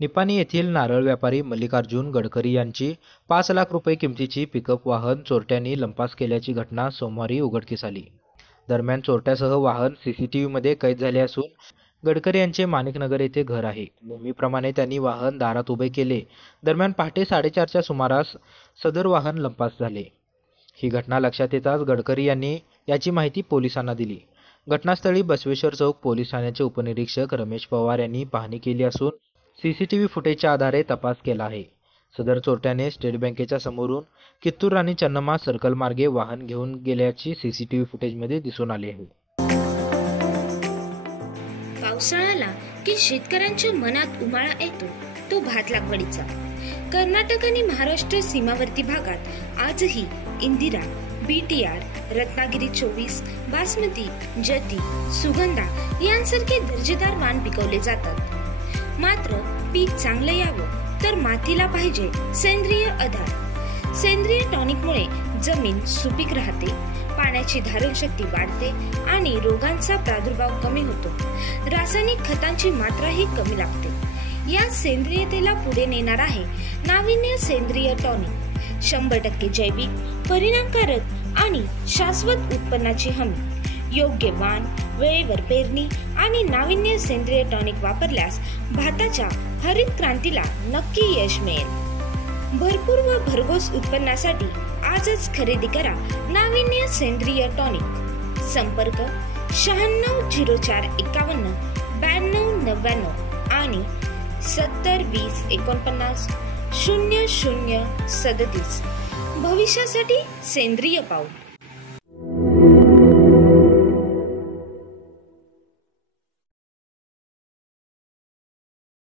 निपाणी येथील नारळ व्यापारी मल्लिकार्जुन गडकरी यांची 5 लाख रुपये किमतीची पिकअप वाहन चोरट्यांनी लंपास केल्याची घटना सोमवारी उघडकीस आली। दरम्यान चोरट्यासह वाहन सीसीटीव्हीमध्ये कैद झाले असून गडकरी यांचे माणिकनगर येथे घर आहे। नेहमीप्रमाणे त्यांनी वाहन दारात उभे केले। दरम्यान पहाटे 4:30च्या सुमारास सदर वाहन लंपास झाले। ही घटना लक्षात येताच गडकरी यांनी याची माहिती पोलिसांना दिली। घटनास्थळी बसवेश्वर चौक पोलीस ठाण्याचे उपनिरीक्षक रमेश पवार यांनी पाहणी केली असून सीसीटीव्ही फुटेजच्या आधारे तपास केला आहे। सदर चोरट्याने स्टेट बँकेच्या समोरून कित्तूर राणी चन्नम्मा सर्कल मार्गे वाहन घेऊन गेल्याची सीसीटीव्ही फुटेजमध्ये दिसून आले आहे। पावसाळा आला की शेतकऱ्यांच्या मनात उमाळा येतो तो भात लागवडीचा। कर्नाटक आणि महाराष्ट्र सीमावर्ती भागात आजही इंदिरा, BTR, रत्नागिरी 24, बासमती, जती, सुगंधा यांसारखे दर्जेदार वाण पिकवले जातात। मात्र पीक चांगलं यावं तर मातीला पाहिजे सेंद्रिय आधार। सेंद्रिय टॉनिकमुळे जमीन सुपीक राहते, पाण्याची धारण शक्ती वाढते आणि रोगांचा प्रादुर्भाव कमी होतो। रासायनिक खतांची मात्राही कमी लागते। या सेंद्रियतेला पुढे नेणार आहे नाविन्य सेंद्रिय टॉनिक। 100% जैविक, परिणामकारक आणि शाश्वत उत्पन्नाची हमी। योग्य वाण, वेळेवर पेरणी आणि नाविन्य सेंद्रिय टॉनिक वापरल्यास भाताच्या हरित क्रांतीला नक्की यश मिळेल। भरपूर व भरघोस उत्पन्नासाठी आजच खरेदी करा नाविन्य सेंद्रिय टॉनिक। संपर्क 960451 9299 आणि 702049 0037। भविष्यासाठी सेंद्रिय पाऊल।